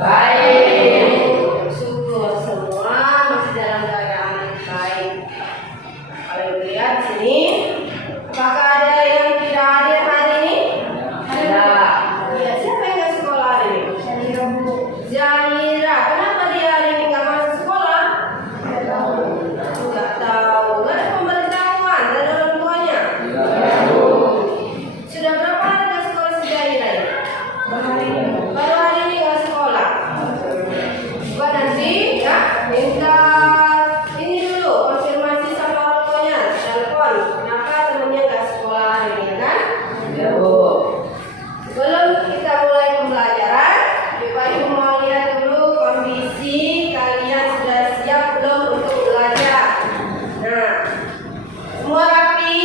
Baik. Syukur semua masih dalam keadaan baik. Kalau ibu lihat sini, apakah ada yang tidak hadir hari ini? Ada. Ya, siapa yang nggak sekolah hari ini? Zahira. Kenapa dia hari ini nggak masuk sekolah? Nggak tahu. Nggak ada pemberitahuan dari orang tuanya. Sudah berapa hari nggak sekolah si Zahira ini? Baru hari ini nggak sekolah. Coba nanti ya minta ini dulu konfirmasi sama orang tuanya, telepon. Kenapa temannya nggak sekolah hari ini kan? Ya Bu. Sebelum kita mulai pembelajaran, Bapak Ibu mau lihat dulu kondisi kalian sudah siap belum untuk belajar. Nah, semua rapi?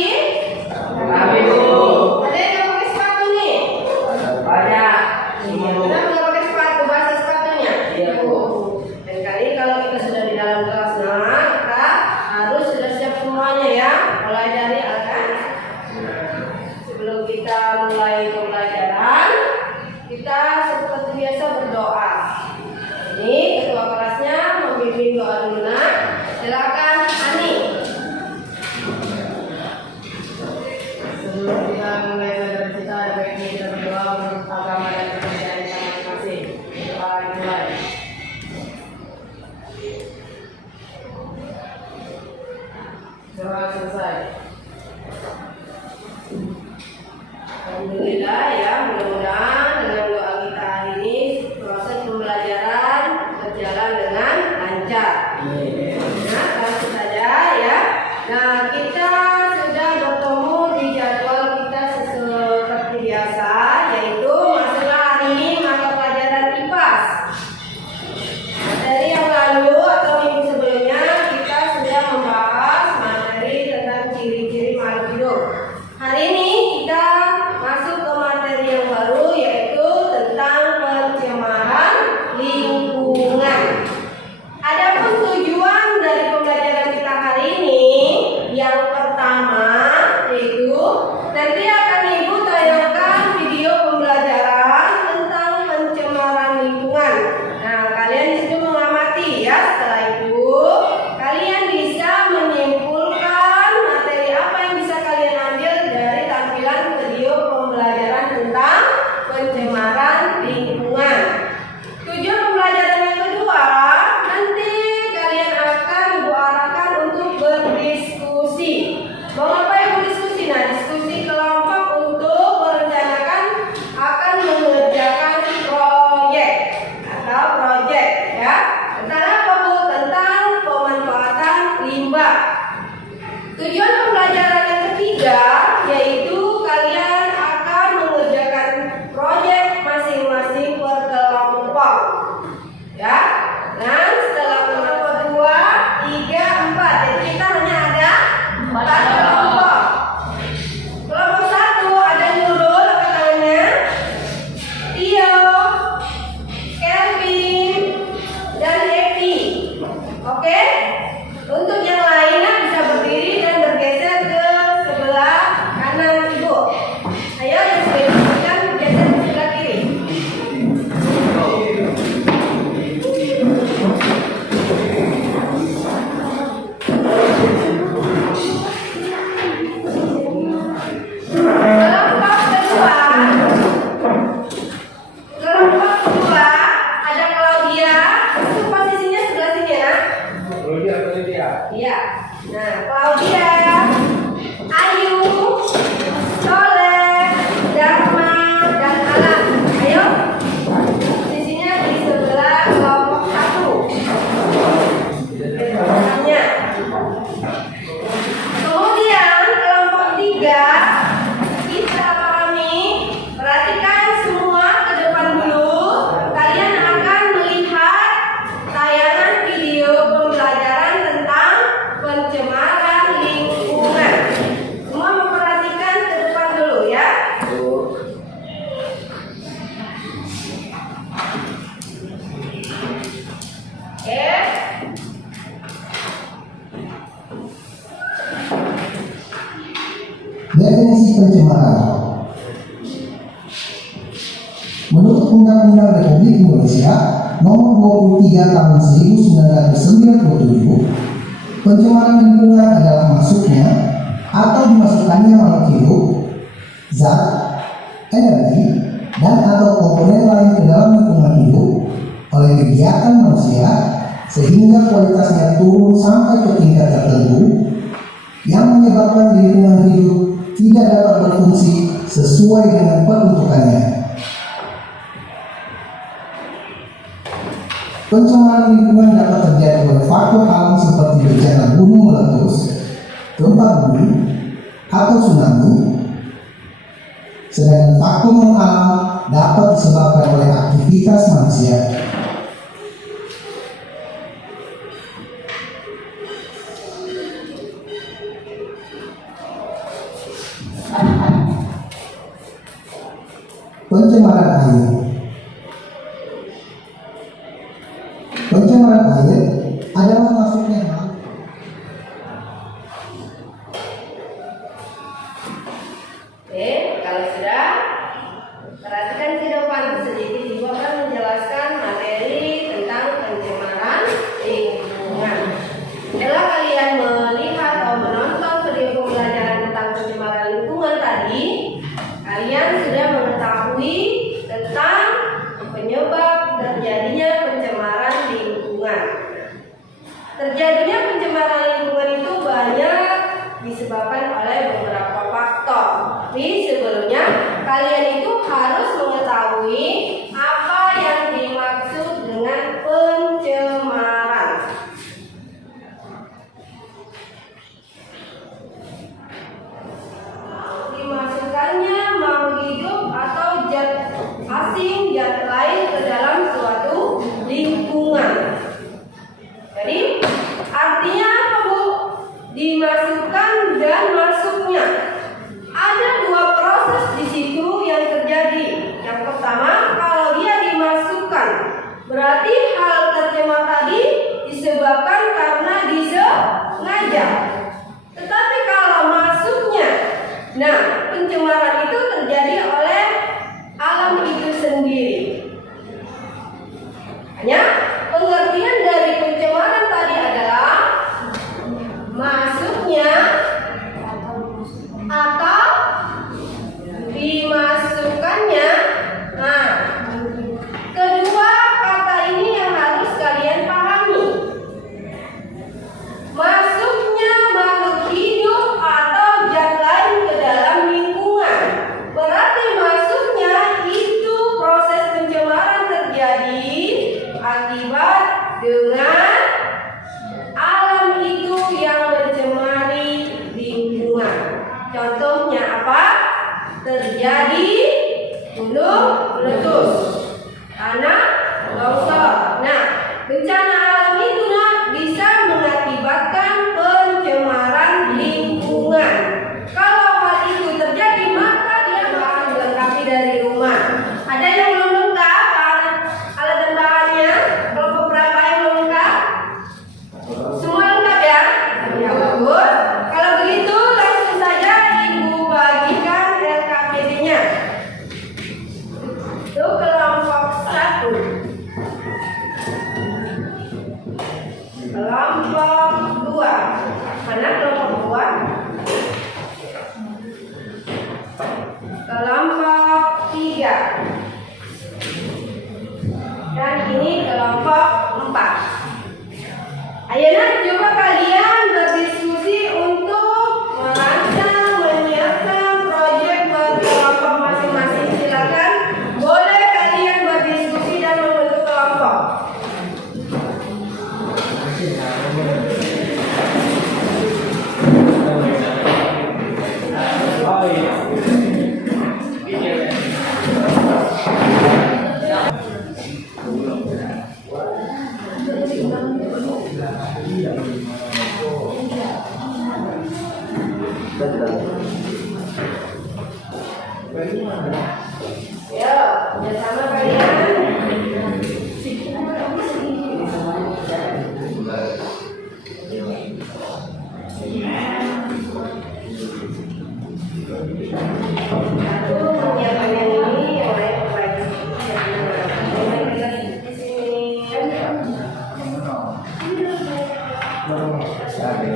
Rapi Bu. Ada yang nggak pakai sepatu nih? Banyak. Kenapa nggak pakai sepatu? Basah sepatunya? Iya Bu. Dan kali kalau kita sudah di dalam kelas, nah kita harus sudah siap semuanya ya. Mulai dari akan sebelum kita mulai pembelajaran, kita seperti biasa berdoa. Ini ketua kelasnya membimbing doa dulu. Nah, silakan Ani. Sebelum kita mulai belajar kita, baiknya kita berdoa menurut agama dan kepercayaan kita masing-masing. Mari mulai. Doa selesai. Alhamdulillah ya, mudah-mudahan dengan doa kita hari ini proses pembelajaran berjalan dengan lancar. Nah, langsung saja ya. Nah, kita sudah bertemu di jadwal kita seperti biasa, yaitu masalah hari ini mata pelajaran IPAS. Dari yang lalu atau minggu sebelumnya kita sudah membahas materi tentang ciri-ciri makhluk hidup. Hari ini kita masuk ke materi yang baru, yaitu tentang pencemaran lingkungan. Adapun tujuan dari pembelajaran kita hari ini, yang pertama yaitu nanti akan Ibu tayangkan video pembelajaran tentang pencemaran lingkungan. Nah, kalian disitu mengamati ya. Setelah itu kalian bisa menyimpulkan materi apa yang bisa kalian ambil dari tampilan video pembelajaran tentang pencemaran lingkungan. Tujuan pembelajaran yang kedua, nanti kalian akan Ibu arahkan untuk berdiskusi. Mau ngapain Ibu diskusi? Nah, diskusi kelompok untuk merencanakan akan mengerjakan proyek atau proyek ya. Tentang apa Bu? Tentang pemanfaatan limbah. Tujuan pembelajaran yang ketiga yaitu kalian akan mengerjakan proyek masing-masing per kelompok. Ya. Dan setelah kelompok 2, 3, 4. Jadi kita hanya ada 4 kelompok. Kelompok 1 ada Nurul, angkat tangannya. Tio, Kelvin, dan Evi. Oke? Untuk yang lainnya bisa berdiri dan bergeser ke sebelah kanan Ibu. Ayo yang sudah disebutkan bergeser ke sebelah kiri. Kelompok kedua ada Claudia. Itu posisinya sebelah sini ya. Iya. Nah, Claudia, Ayu, Soleh, Dharma, dan Alan. Ayo. Posisinya di sebelah kelompok 1. Kelompoknya. Kemudian kelompok 3 kita pahami, perhatikan semua ke depan dulu. Kalian akan melihat tayangan video pembelajaran tentang pencemaran lingkungan. Semua memperhatikan ke depan dulu ya. Oke. Definisi pencemaran. Menurut Undang-Undang Republik Indonesia Nomor 23 Tahun 1997, pencemaran lingkungan adalah masuknya atau dimasukkannya makhluk hidup, zat, energi, dan atau komponen lain ke dalam lingkungan hidup oleh kegiatan manusia sehingga kualitasnya turun sampai ke tingkat tertentu yang menyebabkan lingkungan hidup tidak dapat berfungsi sesuai dengan peruntukannya. Pencemaran lingkungan dapat terjadi oleh faktor alam seperti bencana gunung meletus, gempa bumi, atau tsunami. Sedangkan faktor non-alam dapat disebabkan oleh aktivitas manusia. Pencemaran air. Pencemaran air adalah masuknya Oke, kalau sudah, perhatikan ke depan sedikit. Ibu akan menjelaskan materi tentang pencemaran lingkungan. Setelah kalian melihat atau menonton video pembelajaran tentang pencemaran lingkungan tadi, kalian sudah mengetahui tentang penyebab terjadinya pencemaran lingkungan. Terjadinya pencemaran lingkungan itu banyak disebabkan oleh beberapa faktor. Tapi sebelumnya kalian itu harus mengetahui apa yang dimaksud dengan pencemaran. Dimasukkannya makhluk hidup atau zat asing, zat lain ke dalam suatu lingkungan. Jadi artinya apa, Bu? Dimasukkan dan masuknya. Ada dua proses di situ yang terjadi. Yang pertama, kalau dia dimasukkan, berarti hal tercemar tadi disebabkan karena disengaja. Tetapi kalau masuknya, nah, pencemaran itu terjadi oleh alam itu sendiri. Hanya pengertian dari pencemaran tadi adalah masuknya atau dimasukkannya. Nah, kedua kata ini yang harus kalian pahami. Masuknya makhluk hidup atau zat lain ke dalam lingkungan. Berarti masuknya itu proses pencemaran terjadi akibat dengan alam itu yang mencemari lingkungan. Contohnya apa? Terjadi gunung meletus, tanah longsor. Nah, bencana alam itu bisa mengakibatkan pencemaran lingkungan. Kalau hal itu terjadi, maka dia harus dilengkapi dari rumah. Ada yang belum lengkap alat dan bahannya? Kelompok berapa yang belum lengkap? Semua lengkap ya? Ya, bagus. Kalau begitu langsung saja Ibu bagikan LKPD-nya. Itu kelompok 1. Kelompok 2. Mana kelompok 2? Kelompok 3. Dan ini kelompok 4. Ayo coba kalian berdiskusi untuk merancang, menyiapkan proyek buat kelompok masing-masing. Silakan, boleh kalian berdiskusi dan membentuk kelompok. Yo, bersama kalian. Aku menyiapkan yang ini, yang lain baik. Di sini. Ayo.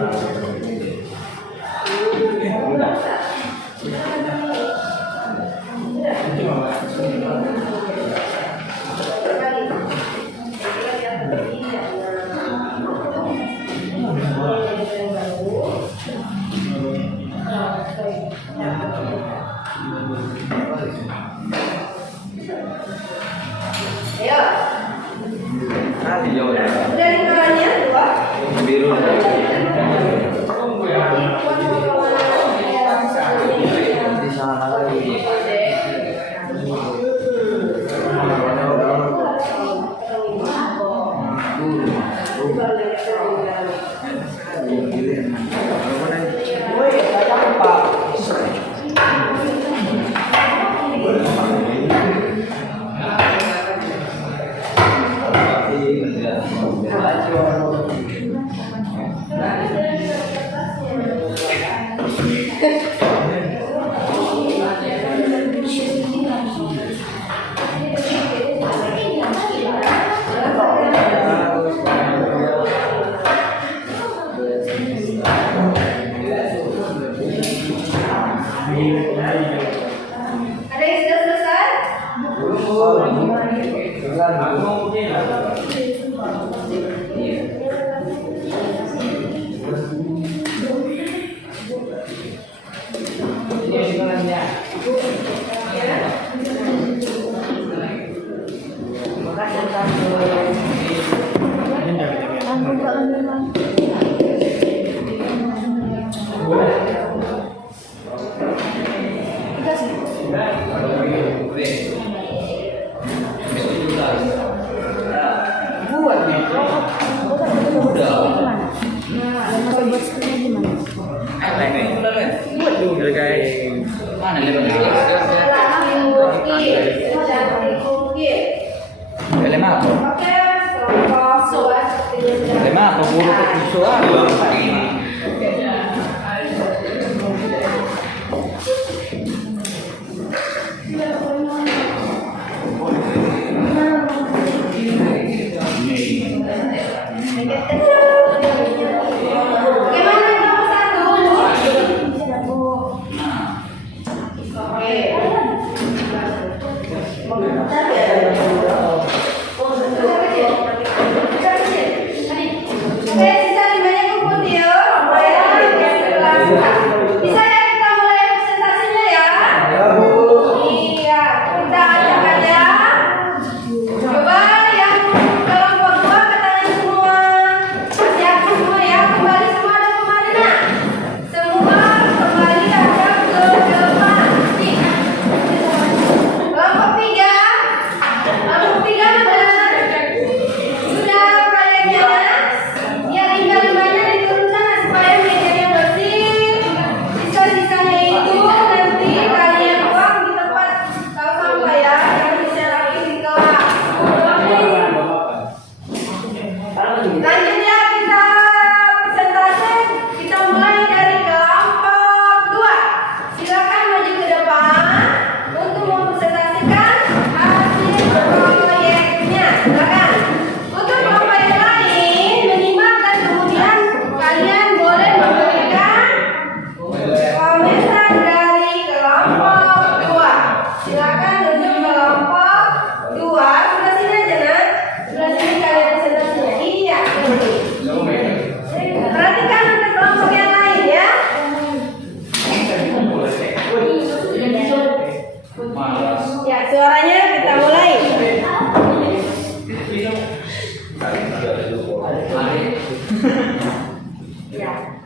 Udah lingkarannya dua. Biru. Di sana lagi. Ada yang sudah selesai?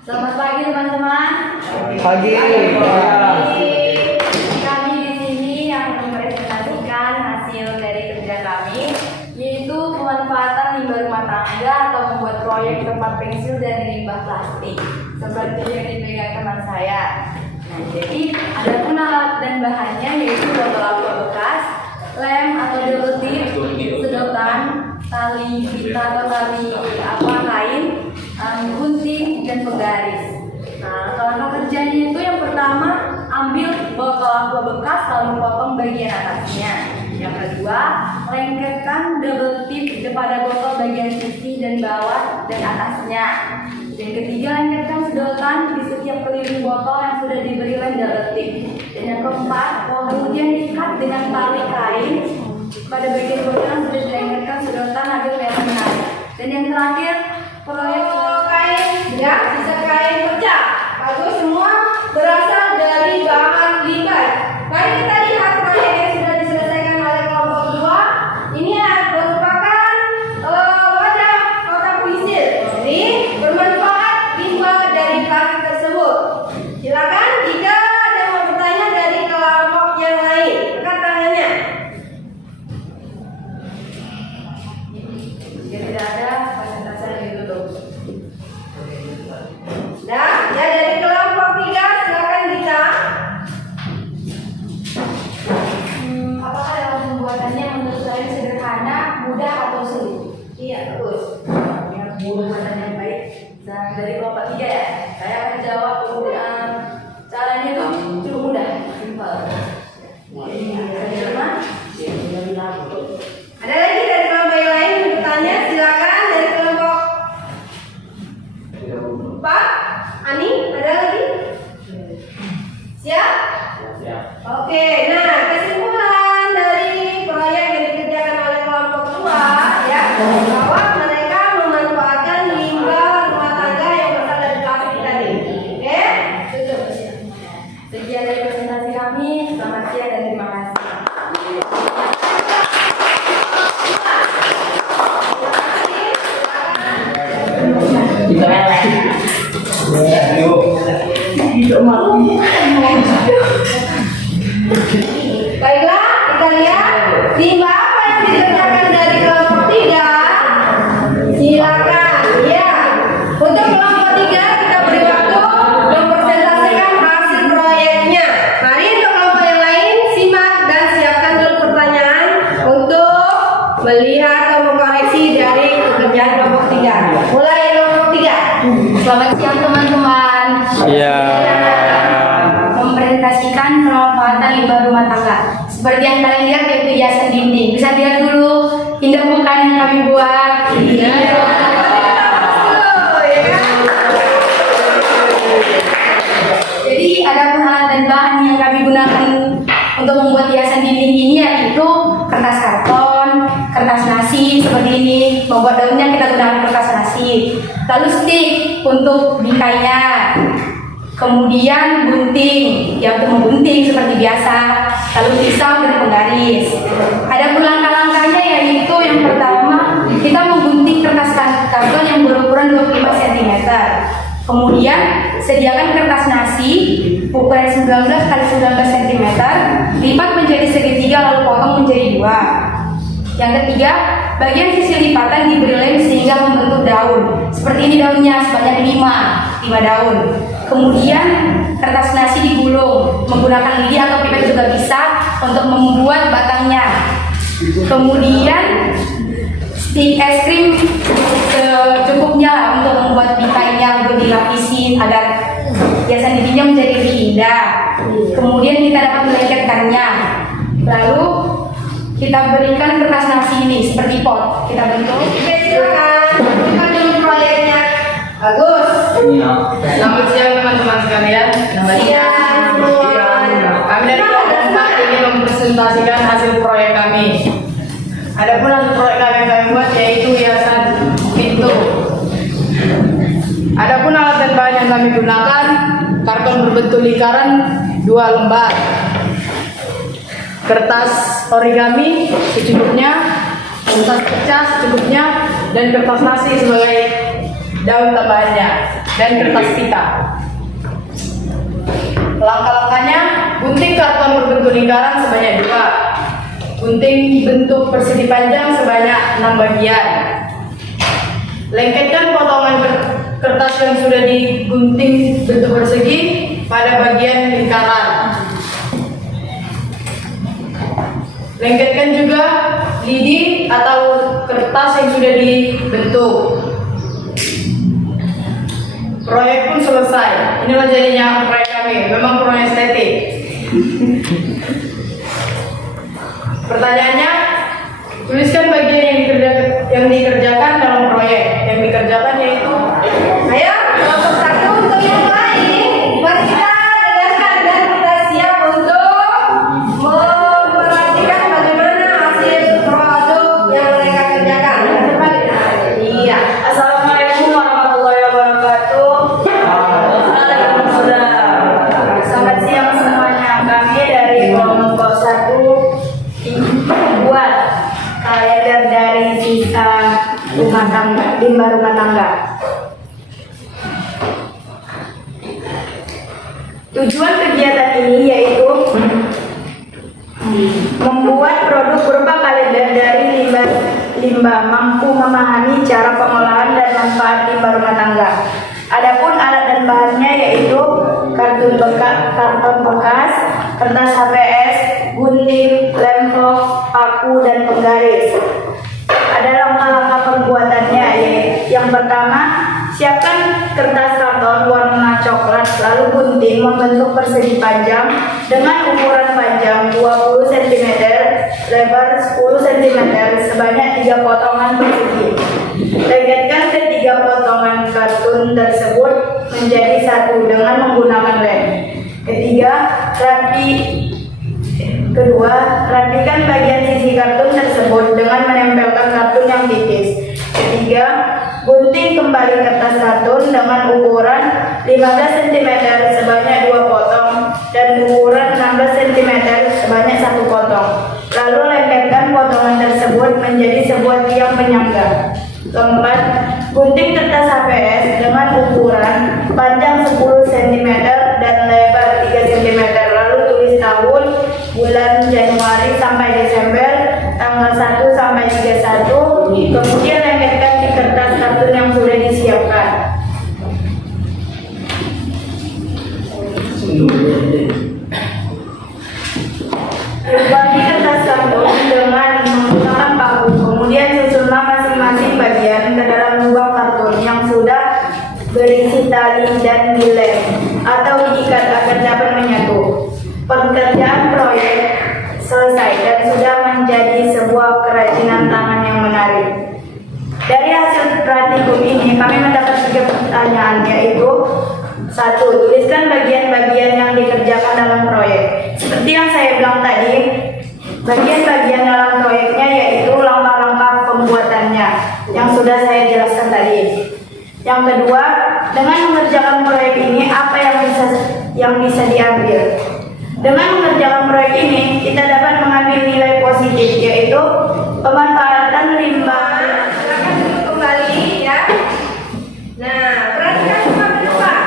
Selamat pagi teman-teman. Pagi. Kami di sini akan mempresentasikan hasil dari kerja kami, yaitu pemanfaatan limbah rumah tangga atau membuat proyek tempat pensil dari limbah plastik, seperti yang dipegang teman saya. Nah, jadi ada pun alat dan bahannya yaitu botol aqua bekas, lem atau delutif, sedotan, tali pita atau tali kain, gunting dan penggaris. Nah, langkah kerjanya itu yang pertama, ambil botol aqua bekas lalu potong bagian atasnya. Yang kedua, lengketkan double tip pada botol bagian sisi dan bawah dan atasnya. Yang ketiga, lengketkan sedotan di setiap keliling botol yang sudah diberi lem dan letik. Dan yang keempat, kemudian ikat dengan tali kain pada bagian botol yang sudah dilengketkan sedotan agar merah menarik. Dan yang terakhir, proyek Kain, ya, sisa kain pecah. Bagus, semua berasal dari bahan lipat. Mari kita lihat proyek yang sudah diselesaikan oleh kelompok kedua. Ini merupakan wadah kotak puisi. Jadi bermanfaat limbah dari plastik tersebut. Silakan jika ada yang mau bertanya dari kelompok yang lain, angkat tangannya. jika tidak ada, presentasi ditutup. Nah, ya dari kelompok 3 silakan kita. Apakah dalam pembuatannya menurut kalian sederhana, mudah atau sulit? Iya, bagus. Ya, pembuatan yang baik. Nah, dari kelompok 3 ya, saya akan jawab kemudian caranya itu cukup mudah, simpel. Ada lagi dari kelompok yang lain yang bertanya? Silakan dari kelompok 4. Ani, ada lagi? Siap? Oke, nah kesimpulan dari proyek yang dikerjakan oleh kelompok 2 ya, bahwa mereka memanfaatkan limbah rumah tangga yang berasal dari plastik tadi. Oke? Tutup. Sekian dari presentasi kami. Selamat siang dan terima kasih. Baiklah, kita lihat limbah apa yang dikerjakan dari kelompok 3. Silakan, ya. Untuk kelompok 3 kita beri waktu mempresentasikan hasil proyeknya. Mari untuk kelompok yang lain simak dan siapkan dulu pertanyaan untuk melihat atau mengkoreksi dari pekerjaan kelompok 3. Mulai kelompok 3. Selamat siang teman-teman. Iya. Mempresentasikan pemanfaatan limbah rumah tangga. Seperti yang kalian lihat yaitu hiasan dinding. Bisa lihat dulu indah bukan yang kami buat. Jadi ada alat dan bahan yang kami gunakan untuk membuat hiasan dinding ini yaitu kertas karton, kertas nasi seperti ini. Membuat daunnya kita gunakan kertas nasi. Lalu stick untuk bingkainya. Kemudian gunting, ya untuk menggunting seperti biasa. Lalu pisau dan penggaris. Ada langkah-langkahnya yaitu yang pertama kita menggunting kertas karton yang berukuran 25 cm. Kemudian sediakan kertas nasi ukuran 19 x 19 cm, lipat menjadi segitiga lalu potong menjadi 2. Yang ketiga, bagian sisi lipatan diberi lem sehingga membentuk daun. Seperti ini daunnya sebanyak 5 daun. Kemudian kertas nasi digulung menggunakan lidi atau pipet juga bisa untuk membuat batangnya. Kemudian stik es krim secukupnya untuk membuat bingkainya untuk dilapisi agar hiasan dindingnya menjadi lebih indah. Kemudian kita dapat melengketkannya. Lalu kita berikan kertas nasi ini seperti pot. Kita bentuk. Oke, silakan. Kita dulu proyeknya. Bagus. Selamat siang teman-teman sekalian. Siang semua. Kami dari kelompok 4 ingin mempresentasikan hasil proyek kami. Adapun hasil proyek kami yang kami buat yaitu hiasan pintu. Adapun alat dan bahan yang kami gunakan karton berbentuk lingkaran 2 lembar, kertas origami secukupnya, kertas pecah secukupnya, dan kertas nasi sebagai daun tambahannya, dan kertas pita. Langkah-langkahnya, gunting karton berbentuk lingkaran sebanyak 2, gunting bentuk persegi panjang sebanyak 6 bagian. Lengketkan potongan kertas yang sudah digunting bentuk persegi pada bagian lingkaran. Lengketkan juga lidi atau kertas yang sudah dibentuk. Proyek pun selesai. Inilah jadinya proyek kami. Memang kurang estetik. Pertanyaannya, tuliskan bagian yang dikerjakan dalam proyek. Yang dikerjakan yaitu, Ayo. limbah rumah tangga. Tujuan kegiatan ini yaitu membuat produk berupa kalender dari limbah mampu memahami cara pengolahan dan manfaat limbah rumah tangga. Adapun alat dan bahannya yaitu karton bekas, kertas HPS, gunting, lem fox, paku, dan penggaris. Ada langkah-langkah pembuatannya, yaitu yang pertama, siapkan kertas karton warna coklat, lalu gunting membentuk persegi panjang dengan ukuran panjang 20 cm, lebar 10 cm sebanyak 3 potongan persegi. Legetkan ketiga potongan kartun tersebut menjadi satu dengan menggunakan lem. Kedua, rapikan bagian sisi kartun tersebut dengan menempelkan kartun yang tipis. Ketiga, gunting kembali kertas kartun dengan ukuran 15 cm sebanyak 2 potong dan ukuran 16 cm sebanyak 1 potong. Lalu lengketkan potongan tersebut menjadi sebuah tiang penyangga. Keempat, gunting kertas HPS dengan ukuran panjang 10 cm dan lebar 3 cm. Lalu tulis tahun, bulan Januari sampai Desember, tanggal 1 sampai 31. Kemudian lengketkan di kertas kartun yang sudah disiapkan. Bagi kertas kartun dengan menggunakan paku, kemudian susunlah masing-masing bagian ke dalam lubang kartun yang sudah berisi tali dan dilem atau diikat agar dapat menyatu. Pekerjaan proyek selesai dan sudah menjadi sebuah kerajinan tangan yang menarik. Dari hasil praktikum ini kami mendapat 3 pertanyaan, yaitu 1. Tuliskan bagian-bagian yang dikerjakan dalam proyek. Seperti yang saya bilang tadi, bagian-bagian dalam proyeknya yaitu langkah-langkah pembuatannya yang sudah saya jelaskan tadi. Yang kedua, dengan mengerjakan proyek ini apa yang bisa diambil? Dengan mengerjakan proyek ini kita dapat mengambil nilai positif, yaitu pemanfaatan limbah. Silakan duduk kembali ya. Nah, perhatikan semua ke depan.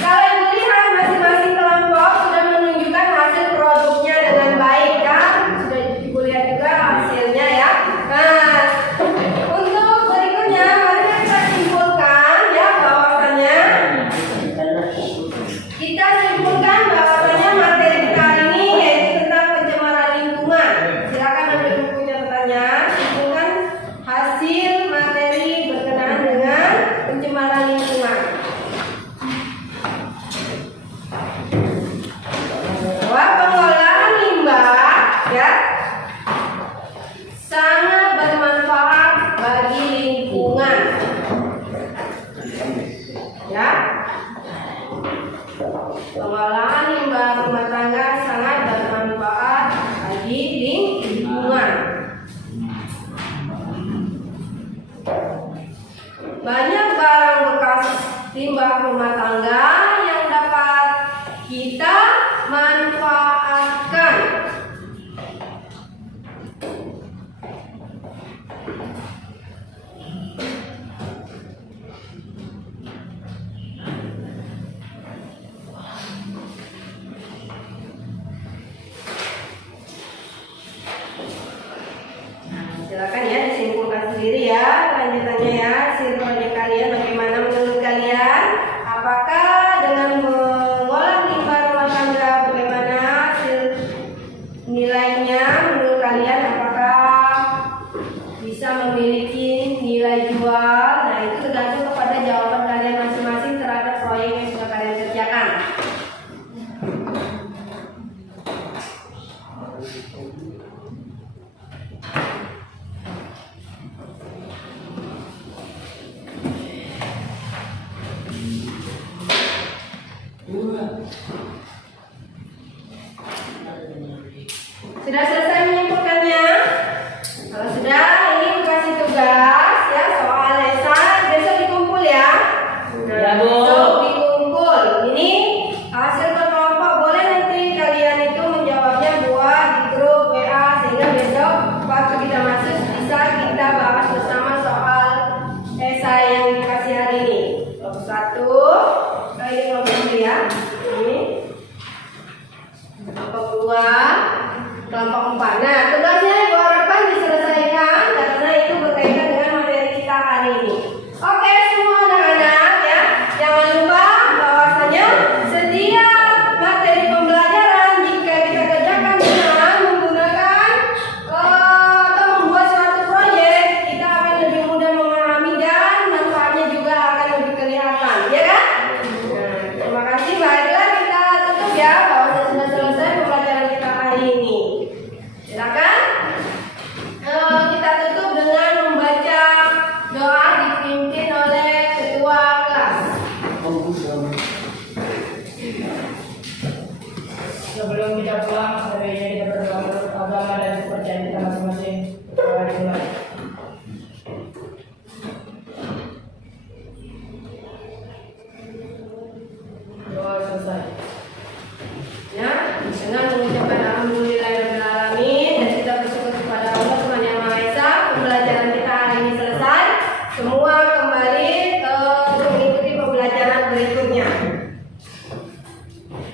Kalau Ibu lihat masing-masing kelompok sudah menunjukkan hasil produknya dengan baik kan? Sudah Ibu lihat juga hasilnya ya. Nah, untuk berikutnya mari kita simpulkan ya bahwasannya materi kita hari ini yaitu tentang pencemaran lingkungan. Silakan ambil buku catatannya. Simpulkan hasil materi berkenaan dengan pencemaran lingkungan. Bahwa pengolahan limbah ya sangat bermanfaat bagi lingkungan. Ya. Pengolahan limbah rumah tangga sangat bermanfaat bagi lingkungan. Banyak barang bekas limbah rumah tangga yang dapat kita manfaatkan. Silakan ya disimpulkan sendiri ya lanjutannya ya hasil proyek kalian bagaimana menurut kalian, apakah dengan mengolah limbah rumah tangga bagaimana hasil nilainya menurut kalian, apakah bisa memiliki nilai jual? Nah itu tergantung kepada jawaban kalian masing-masing terhadap proyek yang sudah kalian kerjakan. Sudah selesai menyimpulkannya? Kalau sudah, ini kasih tugas.